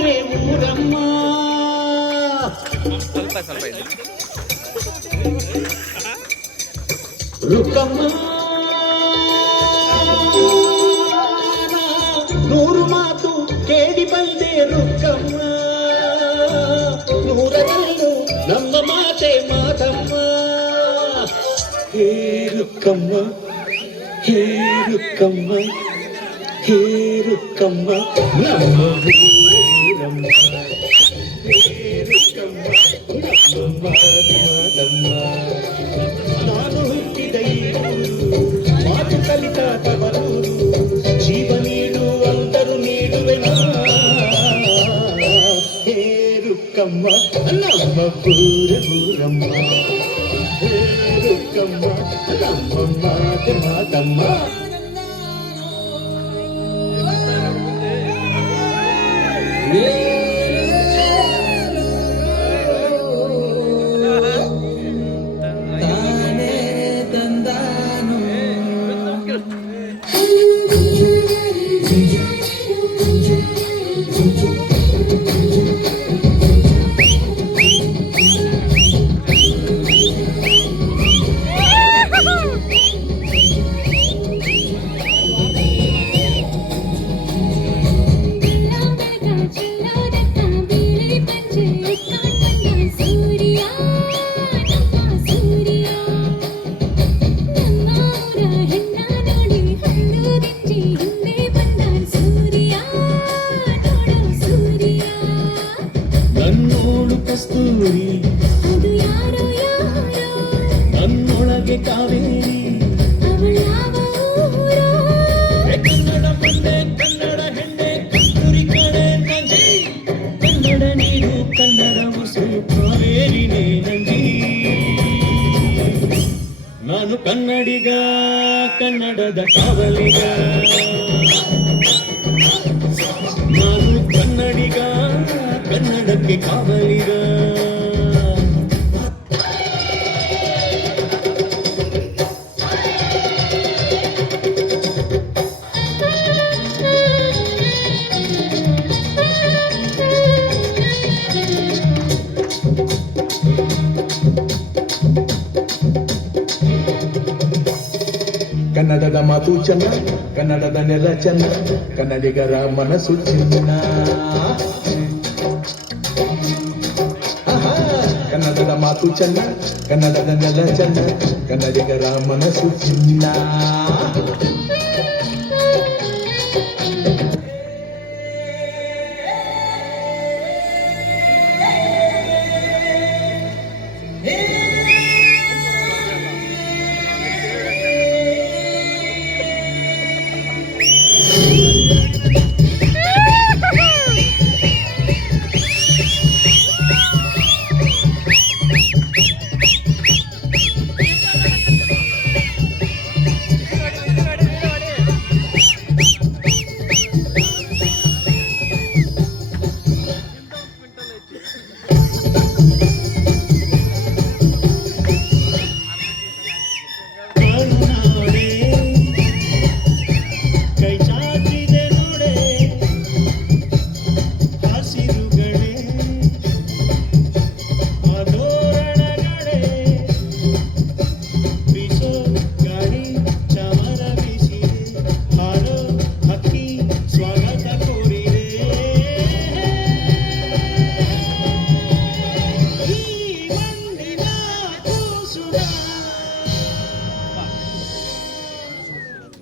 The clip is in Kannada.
ಊರೇ ಊರಮ್ಮ ಸ್ವಲ್ಪ ರುಕ್ಕಮ್ಮ ನೂರು ಮಾತು ಕೇಳಿ ಬಂದೆ ರುಕ್ಕಮ್ಮ ನೂರರಲ್ಲೂ ನಮ್ಮ ಮಾತೆ ಮಾತಮ್ಮ ಹೇ ರುಕ್ಕಮ್ಮ ಹೇ ರುಕ್ಕಮ್ಮ ಹೇ ರುಕ್ಕಮ್ಮ ನಮ್ಮ ಊರಮ್ಮ ಹೇ ರುಕ್ಕಮ್ಮ ನಮ್ಮ ಮಾತಮ್ಮ ನಾನು ಹುಟ್ಟಿದ ಈ ಊರು ಮಾತು ಕಲಿತ ತವರೂರು ಜೀವ ನೀಡು ಅಂದರು ನೀಡುವೆನ ಹೇ ರುಕ್ಕಮ್ಮ ನಮ್ಮ ಊರಮ್ಮ ಹೇ ರುಕ್ಕಮ್ಮ ನಮ್ಮ ಮಾತಮ್ಮ ಕಸ್ತೂರಿ ಅದು ಯಾರೋ ಯಾರೋ ನನ್ನೊಳಗೆ ಕಾವೇರಿ ಕನ್ನಡ ಮಂಡೆ ಕನ್ನಡ ಹೆಣ್ಣೆ ಕಸ್ತೂರಿ ಕಡೆ ನಂಜಿ ಕನ್ನಡ ನೀರು ಕನ್ನಡ ಉಸು ಕಾವೇರಿನೇ ನಂಜಿ ನಾನು ಕನ್ನಡಿಗ ಕನ್ನಡದ ಕಾವಲಿಗ ನಾನು ಕನ್ನಡಿಗ ಕನ್ನಡಕ್ಕೆ ಕಾವಲಿಗ ಕನ್ನಡದ ಮಾತು ಚೆನ್ನ ಕನ್ನಡದ ನೆಲ ಚೆನ್ನ ಕನ್ನಡಿಗರ ಮನಸ್ಸು ಚಿನ್ನ ಕನ್ನಡದ ಮಾತು ಚೆನ್ನ ಕನ್ನಡದ ನೆಲ ಚೆನ್ನ ಕನ್ನಡಿಗರ ಮನಸ್ಸು ಚಿನ್ನ